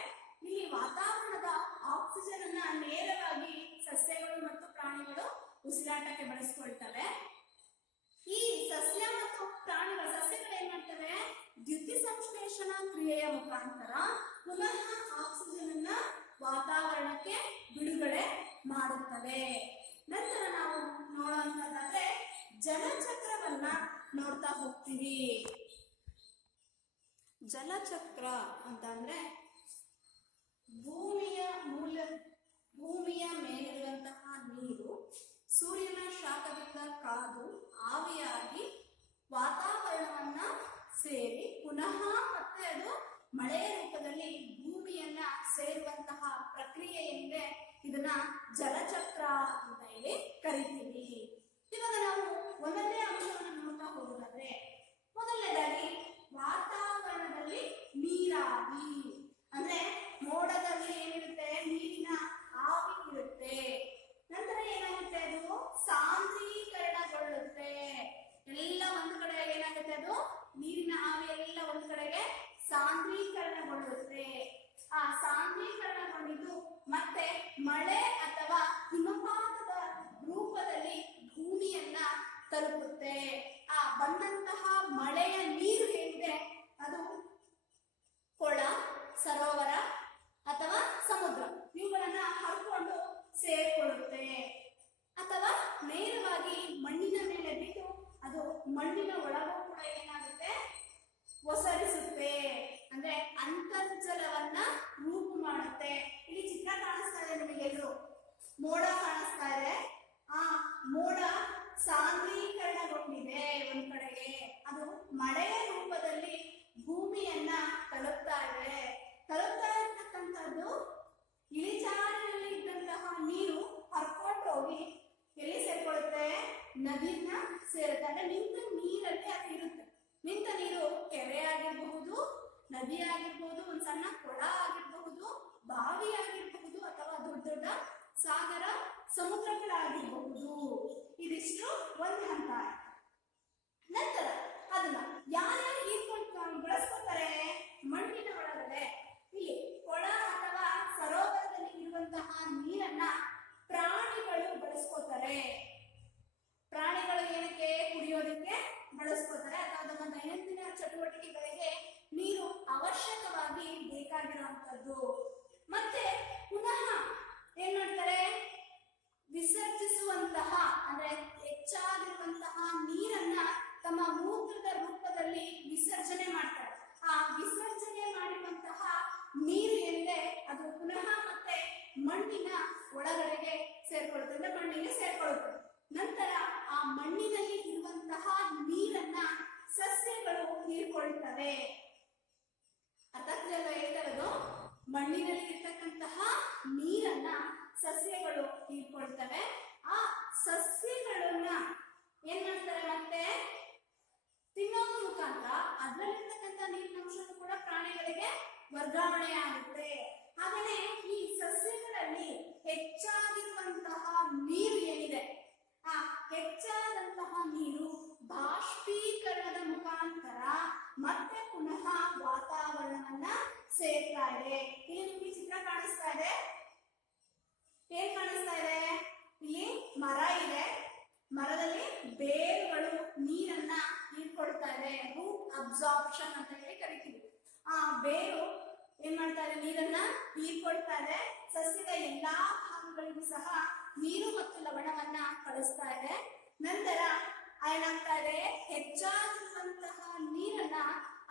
ಇಲ್ಲಿ ವಾತಾವರಣದ ಆಕ್ಸಿಜನ್ ಅನ್ನ ನೇರವಾಗಿ ಸಸ್ಯಗಳು ಮತ್ತು ಪ್ರಾಣಿಗಳು ಉಸಿರಾಟಕ್ಕೆ ಬಳಸ್ಕೊಳ್ತವೆ. ಈ ಸಸ್ಯ ಮತ್ತು ಪ್ರಾಣಿಗಳ ಸಸ್ಯಗಳು ಏನ್ ಮಾಡ್ತವೆ? ದ್ಯುತಿ ಸಂಶ್ಲೇಷಣಾ ಕ್ರಿಯೆಯ ಮುಖಾಂತರ ಪುನಃ ಆಕ್ಸಿಜನ್ ಅನ್ನ ವಾತಾವರಣಕ್ಕೆ ಬಿಡುಗಡೆ ಮಾಡುತ್ತವೆ. ನಂತರ ನಾವು ನೋಡುವಂತದ್ದಾದ್ರೆ ಜಲಚಕ್ರವನ್ನ ನೋಡ್ತಾ ಹೋಗ್ತೀವಿ. ಜಲಚಕ್ರ ಅಂತ ಅಂದ್ರೆ ಭೂಮಿಯ ಮೇಲಿರುವಂತಹ ನೀರು ಸೂರ್ಯನ ಶಾಖದಿಂದ ಕಾದು ಆವಿಯಾಗಿ ವಾತಾವರಣವನ್ನ ಸೇರಿ ಪುನಃ ಮತ್ತೆ ಅದು ಮಳೆಯ ರೂಪದಲ್ಲಿ ಭೂಮಿಯನ್ನ ಸೇರುವಂತಹ ಪ್ರಕ್ರಿಯೆ ಏನಿದೆ ಇದನ್ನ ಜಲಚಕ್ರ ಅಂತ ಹೇಳಿ ಕರಿತೀವಿ. ಇವಾಗ ನಾವು ಒಂದೊಂದೇ ಅಂಶವನ್ನು ನೋಡ್ತಾ ಹೋಗೋದಾದ್ರೆ ಮೊದಲನೇದಾಗಿ ವಾತಾವರಣದಲ್ಲಿ ನೀರಾವಿ ಅಂದ್ರೆ ಮೋಡದಲ್ಲಿ ಏನಿರುತ್ತೆ? ನೀರಿನ ಆವಿ ಇರುತ್ತೆ. ನಂತರ ಏನಾಗುತ್ತೆ? ಅದು ಸಾಂದ್ರೀಕರಣಗೊಳ್ಳುತ್ತೆ. ಎಲ್ಲ ಒಂದು ಕಡೆ ಏನಾಗುತ್ತೆ? ಅದು ನೀರಿನ ಆವಿ ಎಲ್ಲ ಒಂದು ಕಡೆಗೆ ಸಾಂದ್ರೀಕರಣಗೊಳ್ಳುತ್ತೆ. ಆ ಸಾಂದ್ರೀಕರಣಗೊಂಡಿದ್ದು ಮತ್ತೆ ಮಳೆ ಅಥವಾ ಹಿಮಪಾತದ ರೂಪದಲ್ಲಿ ಭೂಮಿಯನ್ನ ತಲುಪುತ್ತೆ. ಆ ಬಂದಂತಹ ಮಳೆಯ ನೀರು ಏನಿದೆ ಅದು ಕೊಳ, ಸರೋವರ ಅಥವಾ ಸಮುದ್ರ ಇವುಗಳನ್ನ ಹರ್ಕೊಂಡು ಸೇರ್ಕೊಳ್ಳುತ್ತೆ ಅಥವಾ ನೇರವಾಗಿ ಮಣ್ಣಿನ ಮೇಲೆ ಬಿದ್ದು ಅದು ಮಣ್ಣಿನ ಒಳಗೂ ಕೂಡ ಏನಾಗುತ್ತೆ? ಒಸರಿಸುತ್ತೆ. ಅಂದ್ರೆ ಅಂತರ್ಜಲವನ್ನ ರೂಪು ಮಾಡುತ್ತೆ. ಇಲ್ಲಿ ಚಿತ್ರ ಕಾಣಿಸ್ತಾ ಇದೆ ನಿಮಗೆಲ್ಲರೂ, ಮೋಡ ಕಾಣಿಸ್ತಾ ಇದೆ. ಆ ಮೋಡ ಸಾಂದ್ರೀಕರಣಗೊಂಡಿದೆ ಒಂದ್ ಕಡೆಗೆ, ಅದು ಮಳೆಯ ರೂಪದಲ್ಲಿ ಭೂಮಿಯನ್ನ ತಲುಪ್ತಾ ಇದೆ. ತಲುಪ್ತಾ ಇರ್ತಕ್ಕಂಥದ್ದು ಇಳಿಜಾರಿನಲ್ಲಿ ಇದ್ದಂತಹ ನೀರು ಹರ್ಕೊಂಡು ಹೋಗಿ ಎಲ್ಲಿ ಸೇರ್ಕೊಳ್ಳುತ್ತೆ? ನದಿನ ಸೇರುತ್ತೆ. ಅಂದ್ರೆ ನಿಂತ ನೀರಲ್ಲಿ ಅದು ಇರುತ್ತೆ. ನಿಂತ ನೀರು ಕೆರೆ ಆಗಿರಬಹುದು, ನದಿ ಆಗಿರ್ಬಹುದು, ಒಂದ್ ಸಣ್ಣ ಕೊಳ ಆಗಿರಬಹುದು, ಬಾವಿ ಆಗಿರಬಹುದು ಅಥವಾ ದೊಡ್ಡ ದೊಡ್ಡ ಸಾಗರ ಸಮುದ್ರಗಳಾಗಿರಬಹುದು. ಇದಿಷ್ಟು ಒಂದು ಹಂತ. ನಂತರ ಅದನ್ನ ಯಾರ್ಯಾರು ಹೀರ್ಕೊಂಡು ಬಳಸ್ಕೊತಾರೆ? ಮಣ್ಣಿನ ಒಳಗಡೆ ಇಲ್ಲಿ ಕೊಳ ಅಥವಾ ಸರೋವರದಲ್ಲಿ ಇರುವಂತಹ ನೀರನ್ನ ಪ್ರಾಣಿಗಳು ಬಳಸ್ಕೋತಾರೆ. ಪ್ರಾಣಿಗಳು ಏನಕ್ಕೆ? ಕುಡಿಯೋದಕ್ಕೆ ಬಳಸ್ಕೋತಾರೆ ಅಥವಾ ತಮ್ಮ ದೈನಂದಿನ ಚಟುವಟಿಕೆಗಳಿಗೆ ನೀರು ಅವಶ್ಯಕವಾಗಿ ಬೇಕಾಗಿರುವಂತದ್ದು. ಮತ್ತೆ ಪುನಃ ಏನ್ ಮಾಡ್ತಾರೆ, ವಿಸರ್ಜಿಸುವಂತಹ ಅಂದ್ರೆ ಹೆಚ್ಚಾಗಿರುವಂತಹ ನೀರನ್ನ ತಮ್ಮ ಮೂತ್ರದ ರೂಪದಲ್ಲಿ ವಿಸರ್ಜನೆ ಮಾಡ್ತಾರೆ. ಆ ವಿಸರ್ಜನೆ ಮಾಡಿರುವಂತಹ ನೀರು ಏನಿದೆ ಅದು ಪುನಃ ಮತ್ತೆ ಮಣ್ಣಿನ ಒಳಗಡೆಗೆ ಸೇರ್ಕೊಳ್ಳುತ್ತೆ, ಅಂದ್ರೆ ಮಣ್ಣಿಗೆ ಸೇರ್ಕೊಳ್ಳುತ್ತೆ. ನಂತರ ಆ ಮಣ್ಣಿನಲ್ಲಿ ಇರುವಂತಹ ನೀರನ್ನ ಸಸ್ಯಗಳು ಹೀರ್ಕೊಳ್ತವೆ. ಅರ್ಥಾತ್ ಹೇಳ್ತಾರದು, ಮಣ್ಣಿನಲ್ಲಿ ಇರ್ತಕ್ಕಂತಹ ನೀರನ್ನ ಸಸ್ಯಗಳು ಹೀರ್ಕೊಳ್ತವೆ. ಆ ಸಸ್ಯಗಳನ್ನ ಏನ್ ಮಾಡ್ತಾರೆ, ಮತ್ತೆ ತಿನ್ನೋದ್ರ ಮುಖಾಂತರ ಅದರಲ್ಲಿರ್ತಕ್ಕಂಥ ನೀರಿನಂಶನೂ ಕೂಡ ಪ್ರಾಣಿಗಳಿಗೆ ವರ್ಗಾವಣೆ ಆಗುತ್ತೆ. ಹಾಗನೇ ಈ ಸಸ್ಯಗಳಲ್ಲಿ ಹೆಚ್ಚಾಗಿರುವಂತಹ ನೀರು ಏನಿದೆ, ಆ ಹೆಚ್ಚಾದಂತಹ ನೀರು ಬಾಷ್ಪೀಕರಣದ ಮುಖಾಂತರ ಮತ್ತೆ ಪುನಃ ವಾತಾವರಣವನ್ನ ಸೇರ್ತಾ ಇದೆ. ಇಲ್ಲಿ ನಿಮ್ಗೆ ಚಿತ್ರ ಕಾಣಿಸ್ತಾ ಇದೆ, ಏನ್ ಕಾಣಿಸ್ತಾ ಇದೆ, ಇಲ್ಲಿ ಮರ ಇದೆ, ಮರದಲ್ಲಿ ಬೇರುಗಳು ನೀರನ್ನ ಹೀರ್ಕೊಳ್ತಾ ಇದೆ, ರೂಟ್ ಅಬ್ಸಾರ್ಪ್ಷನ್ ಅಂತ ಹೇಳಿ ಕರಿತೀವಿ. ಆ ಬೇರು ಏನ್ ಮಾಡ್ತಾ ಇದೆ, ನೀರನ್ನ ಹೀರ್ಕೊಳ್ತಾ ಇದೆ. ಸಸ್ಯದ ಎಲ್ಲಾ ಭಾಗಗಳಿಗೂ ಸಹ ನೀರು ಮತ್ತು ಲವಣವನ್ನ ಕಳಿಸ್ತಾ ಇದೆ. ನಂತರ ಏನಾಗ್ತಾ ಇದೆ, ಹೆಚ್ಚಾಗಿರುವಂತಹ ನೀರನ್ನ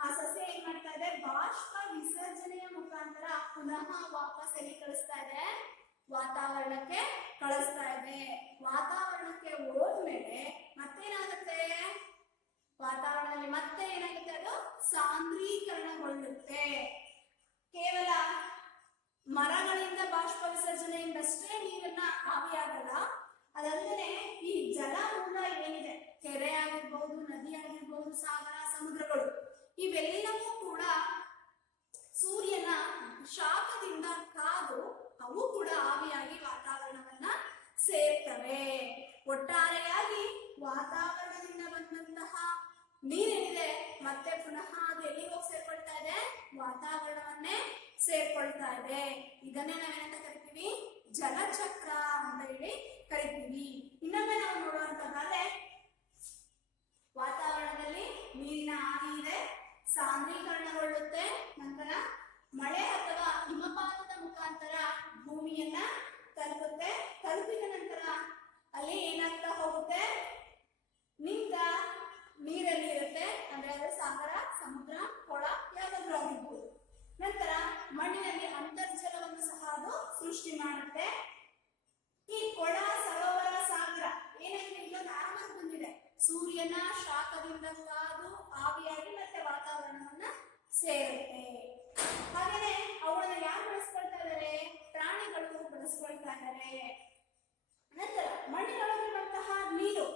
ಆ ಸಸ್ಯ ಏನ್ ಮಾಡ್ತಾ ಇದೆ, ಬಾಷ್ಪ ವಿಸರ್ಜನೆಯ ಮುಖಾಂತರ ಪುನಃ ವಾಪಸ್ ಎಲ್ಲಿ ಕಳಿಸ್ತಾ ಇದೆ, ವಾತಾವರಣಕ್ಕೆ ಕಳಿಸ್ತಾ ಇದೆ. ವಾತಾವರಣಕ್ಕೆ ಹೋದ್ಮೇಲೆ ಮತ್ತೇನಾಗುತ್ತೆ, ವಾತಾವರಣದಲ್ಲಿ ಮತ್ತೆ ಏನಾಗುತ್ತೆ, ಅದು ಸಾಂದ್ರೀಕರಣಗೊಳ್ಳುತ್ತೆ. ಕೇವಲ ಮರಗಳಿಂದ ಬಾಷ್ಪ ವಿಸರ್ಜನೆಯಿಂದಷ್ಟೇ ನೀರನ್ನ ಆವಿಯಾಗಲ್ಲ, ಅದಲ್ಲದೆ ಈ ಜಲಮೂಲ ಏನಿದೆ, ಕೆರೆ ಆಗಿರ್ಬಹುದು, ನದಿ ಆಗಿರ್ಬಹುದು, ಸಾಗರ, ಸಮುದ್ರಗಳು, ಇವೆಲ್ಲವೂ ಕೂಡ ಸೂರ್ಯನ ಶಾಖದಿಂದ ಕಾದು ಅವು ಕೂಡ ಆವಿಯಾಗಿ ವಾತಾವರಣವನ್ನ ಸೇರ್ತವೆ. ಒಟ್ಟಾರೆಯಾಗಿ ವಾತಾವರಣದಿಂದ ಬಂದಂತಹ ನೀರೇನಿದೆ ಮತ್ತೆ ಪುನಃ ಅದು ಎಲ್ಲಿಗೆ ಹೋಗಿ ಸೇರ್ಕೊಳ್ತಾ ಇದೆ, ವಾತಾವರಣವನ್ನೇ ಸೇರ್ಕೊಳ್ತಾ ಇದೆ. ಇದನ್ನೇ ನಾವೇನಂತ ಕರಿತೀವಿ, ಜಲಚಕ್ರ ಅಂತ ಹೇಳಿ ಕರಿತೀವಿ. ಇನ್ನೊಮ್ಮೆ ನಾವು ನೋಡುವಂತದ್ದಾದ್ರೆ, ವಾತಾವರಣದಲ್ಲಿ ನೀರಿನ ಆವಿ ಇದೆ, ಸಾಂದ್ರೀಕರಣಗೊಳ್ಳುತ್ತೆ. ನಂತರ ಮಳೆ ಅಥವಾ ಹಿಮಪಾತದ ಮುಖಾಂತರ ಭೂಮಿಯನ್ನ ತಲುಪುತ್ತೆ. ತಲುಪಿದ ನಂತರ ಅಲ್ಲಿ ಏನಾಗ್ತಾ ಹೋಗುತ್ತೆ, ನಿಂತ ನೀರಲ್ಲಿ ಇರುತ್ತೆ, ಅಂದ್ರೆ ಅದು ಸಾಗರ, ಸಮುದ್ರ, ಕೊಳ ಯಾವ್ದಾದ್ರು ಆಗಿರ್ಬೋದು. ನಂತರ ಮಣ್ಣಿನಲ್ಲಿ ಅಂತರ್ಜಲವನ್ನು ಸಹ ಅದು ಸೃಷ್ಟಿ ಮಾಡುತ್ತೆ. ಈ ಕೊಳ, ಸರೋವರ, ಸಾಗರ ಏನಾಗಿದೆ, ಇಲ್ಲೊಂದು ಆರಾಮಾಗಿ ಬಂದಿದೆ, ಸೂರ್ಯನ ಶಾಖದಿಂದ ಕಾದು ಆವಿಯಾಗಿ ಮತ್ತೆ ವಾತಾವರಣವನ್ನ ಸೇರುತ್ತೆ. ಹಾಗೇನೆ ಅವುಗಳನ್ನ ಯಾರು ಬಳಸ್ಕೊಳ್ತಾ ಇದ್ದಾರೆ, ಪ್ರಾಣಿಗಳು ಬಳಸ್ಕೊಳ್ತಾ ಇದ್ದಾರೆ. ನಂತರ ಮಣ್ಣಿನೊಳಗಿರುವಂತಹ ನೀರು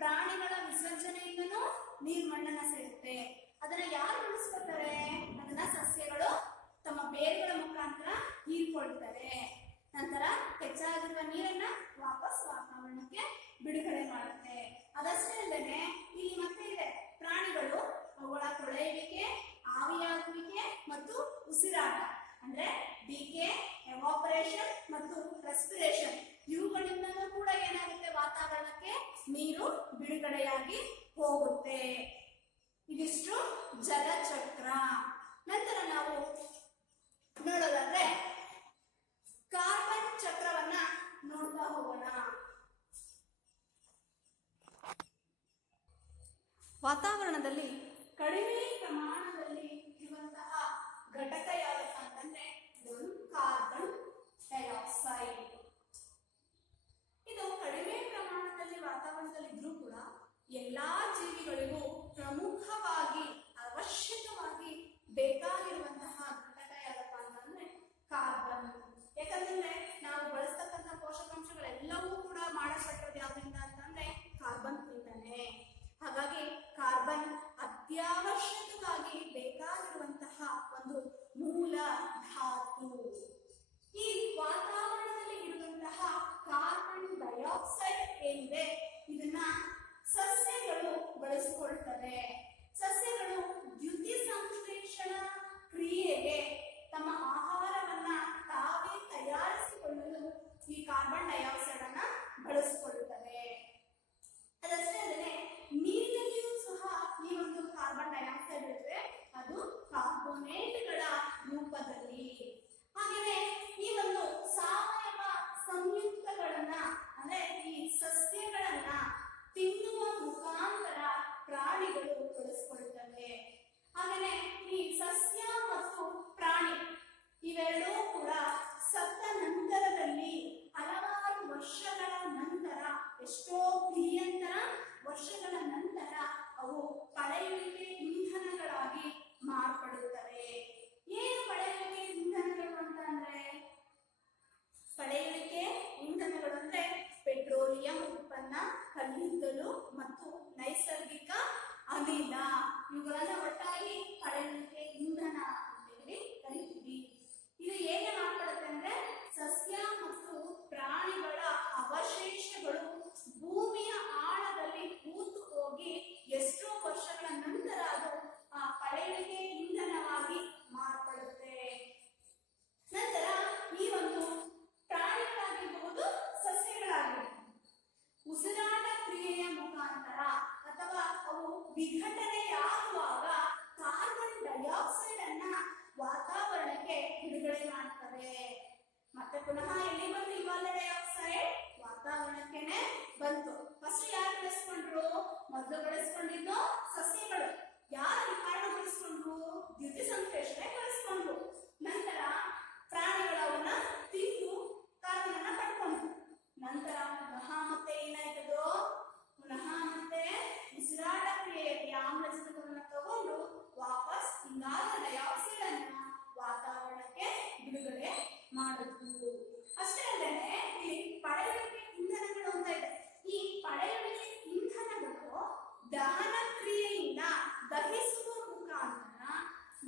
ಪ್ರಾಣಿಗಳ ವಿಸರ್ಜನೆಯಿಂದನೂ ನೀರು ಮಣ್ಣನ್ನ ಸೇರುತ್ತೆ. ಅದನ್ನ ಯಾರು ಬಳಸ್ಕೊಳ್ತಾರೆ, ಅದನ್ನ ಸಸ್ಯಗಳು ತಮ್ಮ ಬೇರುಗಳ ಮುಖಾಂತರ ಹೀರ್ಕೊಳ್ತಾರೆ. ನಂತರ ಹೆಚ್ಚಾಗಿರುವ ನೀರನ್ನ ವಾಪಸ್ ವಾತಾವರಣಕ್ಕೆ ಬಿಡುಗಡೆ ಮಾಡುತ್ತೆ. ಅದಷ್ಟೇ ಅಲ್ಲದೆ ಇಲ್ಲಿ ಮತ್ತೆ ಇದೆ, ಪ್ರಾಣಿಗಳು ಅವುಗಳ ಕೊಳೆಯುವಿಕೆ, ಆವಿಯಾಗುವಿಕೆ ಮತ್ತು ಉಸಿರಾಟ, ಅಂದ್ರೆ ಡಿಕೆ, ಎವಾಪರೇಷನ್ ಮತ್ತು ರೆಸ್ಪಿರೇಷನ್, ಇವುಗಳಿಂದಲೂ ಕೂಡ ಏನಾಗುತ್ತೆ, ವಾತಾವರಣಕ್ಕೆ ನೀರು ಬಿಡುಗಡೆಯಾಗಿ ಹೋಗುತ್ತೆ. ಇದಿಷ್ಟು ಜಲಚಕ್ರ. ನಂತರ ನಾವು ನೋಡೋದಾದ್ರೆ ಕಾರ್ಬನ್ ಚಕ್ರವನ್ನ ನೋಡ್ತಾ ಹೋಗೋಣ. ವಾತಾವರಣದಲ್ಲಿ ಕಡಿಮೆ ಪ್ರಮಾಣದಲ್ಲಿ ಇರುವಂತಹ ಘಟಕ ಯಾವುದು ಅಂತಂದ್ರೆ ಕಾರ್ಬನ್ ಡೈಆಕ್ಸೈಡ್. ಇದು ಕಡಿಮೆ ಪ್ರಮಾಣದಲ್ಲಿ ವಾತಾವರಣದಲ್ಲಿ ಇದ್ರೂ ಕೂಡ ಎಲ್ಲಾ ಜೀವಿಗಳಿಗೂ ಪ್ರಮುಖವಾಗಿ ಅವಶ್ಯಕವಾಗಿ ಬೇಕಾಗಿರುವಂತಹ ಹಾಗೆಯೇ ಈ ಒಂದು ಸಾವಯವ ಸಂಯುಕ್ತಗಳನ್ನ ಅಂದ್ರೆ ಈ ಸಸ್ಯಗಳನ್ನ ತಿನ್ನುವ ಮುಖಾಂತರ ಪ್ರಾಣಿಗಳು ಬಳಸ್ಕೊಳ್ತವೆ. ಹಾಗೆಯೇ ಈ ಸಸ್ಯ ಮತ್ತು ಪ್ರಾಣಿ ಇವೆರಡೂ ಕೂಡ ಸತ್ತ ನಂತರದಲ್ಲಿ ಹಲವಾರು ವರ್ಷಗಳ ನಂತರ, ಎಷ್ಟೋ ಬಿಲಿಯನ್ತರ ವರ್ಷಗಳ ನಂತರ ಅವು ಪಳೆಯುಳಿಕೆ ಇಂಧನಗಳಾಗಿ ಮಾರ್ಪಡುತ್ತವೆ. ಏನು ಪಳೆಯುಳಿಕೆ ಇಂಧನಗಳು ಅಂತ ಅಂದ್ರೆ, ಪಳೆಯುಳಿಕೆ ಇಂಧನಗಳು ಅಂದ್ರೆ ಪೆಟ್ರೋಲಿಯಂ ಉತ್ಪನ್ನ, ಕಲ್ಲಿದ್ದಲು ಮತ್ತು ನೈಸರ್ಗಿಕ ಅನಿಲ, ಇವುಗಳನ್ನ ಒಟ್ಟಾಗಿ ಪಳೆಯುಳಿಕೆ ಇಂಧನ ಅಂತ ಹೇಳಿ ಕರಿತೀವಿ. ಇದು ಹೇಗೆ ಮಾರ್ಪಡುತ್ತೆ ಅಂದ್ರೆ, ಸಸ್ಯ ಮತ್ತು ಪ್ರಾಣಿಗಳ ಅವಶೇಷಗಳು ಭೂಮಿಯ ಆಳದಲ್ಲಿ ಹೂತು ಹೋಗಿ ಎಷ್ಟೋ ವರ್ಷಗಳ ನಂತರ ಅದು ಆ ಪಳೆಯುಳಿಕೆ ಇಂಧನವಾಗಿ ಮಾರ್ಪಡುತ್ತೆ. ನಂತರ ಈ ಒಂದು ಪ್ರಾಣಿಗಳಾಗಿರ್ಬಹುದು, ಸಸ್ಯಗಳಾಗಿರ್ಬಹುದು, ಉಸಿರಾಟ ಕ್ರಿಯೆಯ ಮುಖಾಂತರ ಅಥವಾ ಅವು ವಿಘಟನೆಯಾಗುವಾಗ ಕಾರ್ಬನ್ ಡೈಆಕ್ಸೈಡ್ ಅನ್ನ ವಾತಾವರಣಕ್ಕೆ ಬಿಡುಗಡೆ ಮಾಡ್ತವೆ. ಮತ್ತೆ ಪುನಃ ಎಲ್ಲಿ ಬಂತು ಈ ಕಾರ್ಬನ್ ಡೈಆಕ್ಸೈಡ್? ವಾತಾವರಣಕ್ಕೆನೆ ಬಂತು. ಫಸ್ಟ್ ಯಾರು ಬಳಸ್ಕೊಂಡ್ರು? ಮೊದಲು ಬಳಸ್ಕೊಂಡಿದ್ದು ಸಸ್ಯಗಳು. ಯಾರು ಕಾರಣ ಬಳಸ್ಕೊಂಡ್ರು? ದ್ಯುತಿ ಸಂಶ್ಲೇಷಣೆ ಬಳಸ್ಕೊಂಡ್ರು. ನಂತರ ಪ್ರಾಣಿಗಳವನ್ನ ತಿಂದು ಕಾರ್ಬನ್ ಅನ್ನ ಪಡ್ಕೊಂಡ್ರು. ನಂತರ ಪುನಃ ಮತ್ತೆ ಏನಾಯ್ತದು? ಪುನಃ ಮತ್ತೆ ಉಸಿರಾಟ ಕ್ರಿಯೆಯಲ್ಲಿ ಆಮ್ಲಜನಕವನ್ನು ತಗೊಂಡು ವಾಪಸ್ ಕಾರ್ಬನ್ ಡೈಆಕ್ಸೈಡ್ ಅನ್ನ ವಾತಾವರಣಕ್ಕೆ ಬಿಡುಗಡೆ ಮಾಡಿದ್ರು. ಅಷ್ಟೇ ಅಲ್ಲದೆ ಇಲ್ಲಿ ಪಳೆಯುಳಿಕೆ ಇಂಧನಗಳು ಅಂತ ಇದೆ. ಈ ಪಳೆಯುಳಿಕೆ ಇಂಧನಗಳು ದಹನ ಕ್ರಿಯೆಯಿಂದ ದಹಿಸುವ ಮುಖಾಂತರ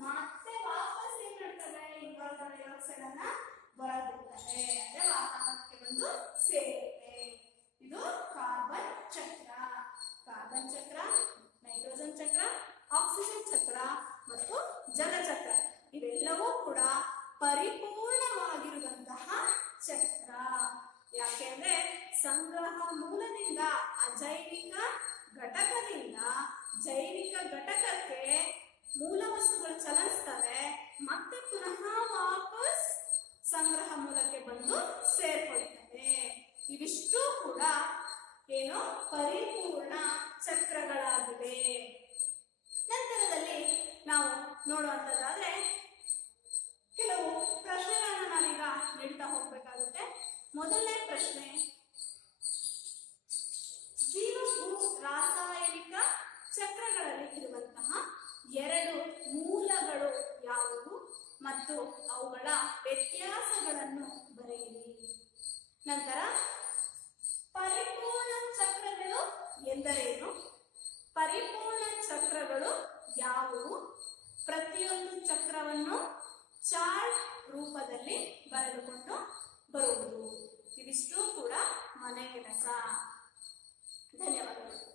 ಮತ್ತೆ ವಾಪಸ್ ಏನ್ ಮಾಡ್ತವೆ? ಈ ಕಾರ್ಬನ್ ಡೈಆಕ್ಸೈಡ್ ಅನ್ನ ಹೊರಬಿಡ್ತವೆ, ಅಂದ್ರೆ ವಾತಾವರಣಕ್ಕೆ ಬಂದು ಸೇರುತ್ತೆ. ಇದು ಕಾರ್ಬನ್ ಚಕ್ರ. ಕಾರ್ಬನ್ ಚಕ್ರ, ನೈಟ್ರೋಜನ್ ಚಕ್ರ, ಆಕ್ಸಿಜನ್ ಚಕ್ರ ಮತ್ತು ಜಲಚಕ್ರ ಇವೆಲ್ಲವೂ ಕೂಡ ಪರಿಪೂರ್ಣವಾಗಿರುವಂತಹ ಚಕ್ರ. ಯಾಕೆಂದ್ರೆ ಸಂಗ್ರಹ ಮೂಲದಿಂದ ಅಜೈವಿಕ ಘಟಕದಿಂದ ಜೈವಿಕ ಘಟಕಕ್ಕೆ ಮೂಲ ವಸ್ತುಗಳು ಚಲಿಸ್ತವೆ, ಮತ್ತೆ ಪುನಃ ವಾಪಸ್ ಸಂಗ್ರಹ ಮೂಲಕ್ಕೆ ಬಂದು ಸೇರ್ಕೊಳ್ತವೆ. ಇವಿಷ್ಟು ಕೂಡ ಏನು ಪರಿಪೂರ್ಣ ಚಕ್ರಗಳಾಗಿವೆ. ನಂತರದಲ್ಲಿ ನಾವು ನೋಡುವಂತದ್ದಾದ್ರೆ ಕೆಲವು ಪ್ರಶ್ನೆಗಳನ್ನ ನಾವೀಗ ನೀಡ್ತಾ ಹೋಗ್ಬೇಕಾಗುತ್ತೆ. ಮೊದಲನೇ ಪ್ರಶ್ನೆ, ಜೀವಭೂ ರಾಸಾಯನಿಕ ಚಕ್ರಗಳಲ್ಲಿ ಇರುವಂತಹ ಎರಡು ಮೂಲಗಳು ಯಾವುವು ಮತ್ತು ಅವುಗಳ ವ್ಯತ್ಯಾಸಗಳನ್ನು ಬರೆಯಿರಿ. ನಂತರ ಪರಿಪೂರ್ಣ ಚಕ್ರಗಳು ಎಂದರೇನು? ಪರಿಪೂರ್ಣ ಚಕ್ರಗಳು ಯಾವುವು? ಪ್ರತಿಯೊಂದು ಚಕ್ರವನ್ನು ಚಾರ್ಟ್ ರೂಪದಲ್ಲಿ ಬರೆದುಕೊಂಡು ಬರುವುದು. ಇವಿಷ್ಟು ಕೂಡ ಮನೆ ಕೆಲಸ. ಧನ್ಯವಾದಗಳು.